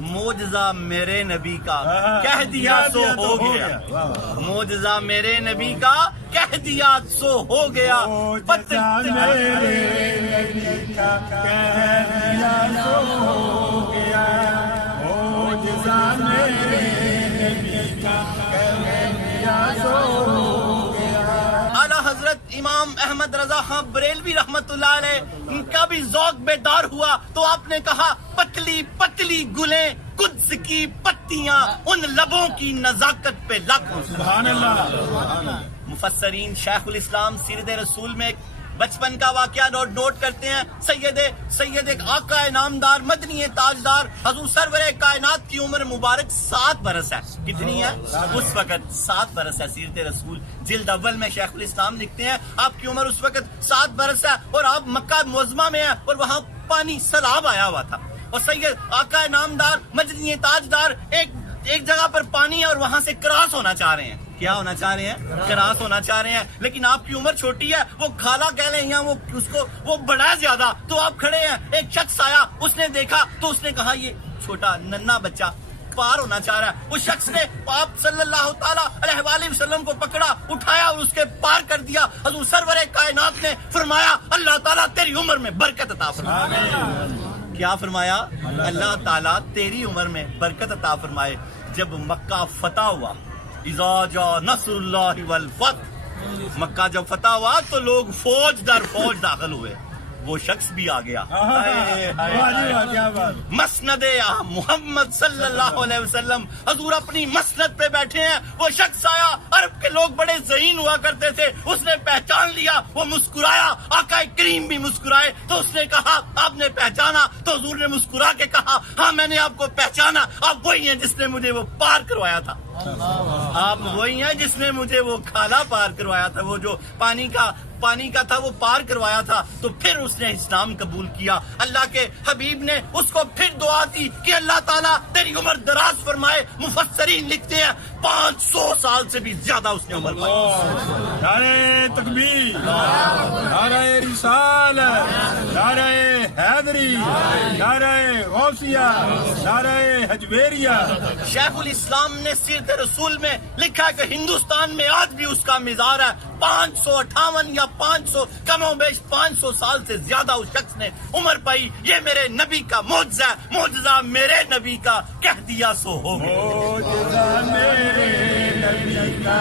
معجزہ میرے نبی کا کہہ دیا سو ہو گیا، معجزہ میرے نبی کا کہہ دیا سو ہو گیا، اعلیٰ حضرت امام احمد رضا خان بریلوی رحمت اللہ علیہ ان کا بھی ذوق بیدار ہوا تو آپ نے کہا پتلی پتلی گلیں قدس کی پتیاں ان لبوں کی نزاکت پہ لاکھوں سبحان اللہ۔ مفسرین شیخ الاسلام سیرت رسول میں ایک بچپن کا واقعہ نوٹ کرتے ہیں۔ سید آقا نامدار مدنی تاجدار حضور سرور کائنات کی عمر مبارک 7 برس ہے۔ کتنی ہے اس وقت؟ 7 برس ہے۔ سیرت رسول جلد اول میں شیخ الاسلام لکھتے ہیں آپ کی عمر اس وقت 7 برس ہے اور آپ مکہ معظمہ میں ہیں اور وہاں پانی سیلاب آیا ہوا تھا اور سید آقا نامدار مدنی تاجدار ایک جگہ پر پانی ہے اور وہاں سے کراس ہونا چاہ رہے ہیں۔ کیا ہونا چاہ رہے ہیں؟ کراس ہونا چاہ رہے ہیں، لیکن آپ کی عمر چھوٹی ہے، وہ کھالا کہہ لیں یا وہ بڑا ہے زیادہ، تو آپ کھڑے ہیں، ایک شخص آیا، اس نے دیکھا تو اس نے کہا یہ چھوٹا ننھا بچہ پار ہونا چاہ رہا ہے۔ اس شخص نے آپ صلی اللہ تعالیٰ علیہ وآلہ وسلم کو پکڑا، اٹھایا اور اس کے پار کر دیا۔ حضور سرور کائنات نے فرمایا اللہ تعالیٰ تیری عمر میں برکت عطا فرمائے۔ کیا فرمایا؟ اللہ تعالیٰ تیری عمر میں برکت عطا فرمائے۔ جب مکہ فتح ہوا، اذا جاء نصر اللہ والفتح، مکہ جب فتح ہوا تو لوگ فوج در فوج داخل ہوئے، وہ شخص بھی آ گیا۔ مسند محمد صلی اللہ علیہ وسلم، حضور اپنی مسند پہ بیٹھے ہیں، وہ شخص آیا، عرب کے لوگ بڑے ذہین ہوا کرتے تھے، اس نے پہچان لیا، وہ مسکرایا، آقا کریم بھی مسکرائے تو اس نے کہا آپ نے پہچانا؟ تو حضور نے مسکرا کے کہا ہاں میں نے آپ کو پہچانا، آپ وہی ہیں جس نے مجھے وہ پار کروایا تھا، آپ وہی ہیں جس نے مجھے وہ کھالا پار کروایا تھا، وہ جو پانی کا تھا وہ پار کروایا تھا۔ تو پھر اس نے اسلام قبول کیا۔ اللہ کے حبیب نے اس کو پھر دعا دی کہ اللہ تعالیٰ تیری عمر دراز فرمائے۔ مفسرین لکھتے ہیں 500 سال سے بھی زیادہ اس نے عمر پائی۔ نعرہ تکبیر، نعرہ رسالت، نعرہ حیدری، نعرہ غوثیہ، نعرہ حجویریہ۔ شیخ الاسلام نے سیرت رسول میں لکھا ہے کہ ہندوستان میں آج بھی اس کا مزار ہے۔ 558 یا 500 کم و بیش 500 سال سے زیادہ اس شخص نے عمر پائی۔ یہ میرے نبی کا معجزہ ہے، معجزہ میرے نبی کا کہہ دیا سو ہو گیا۔ معجزہ میرے نبی کا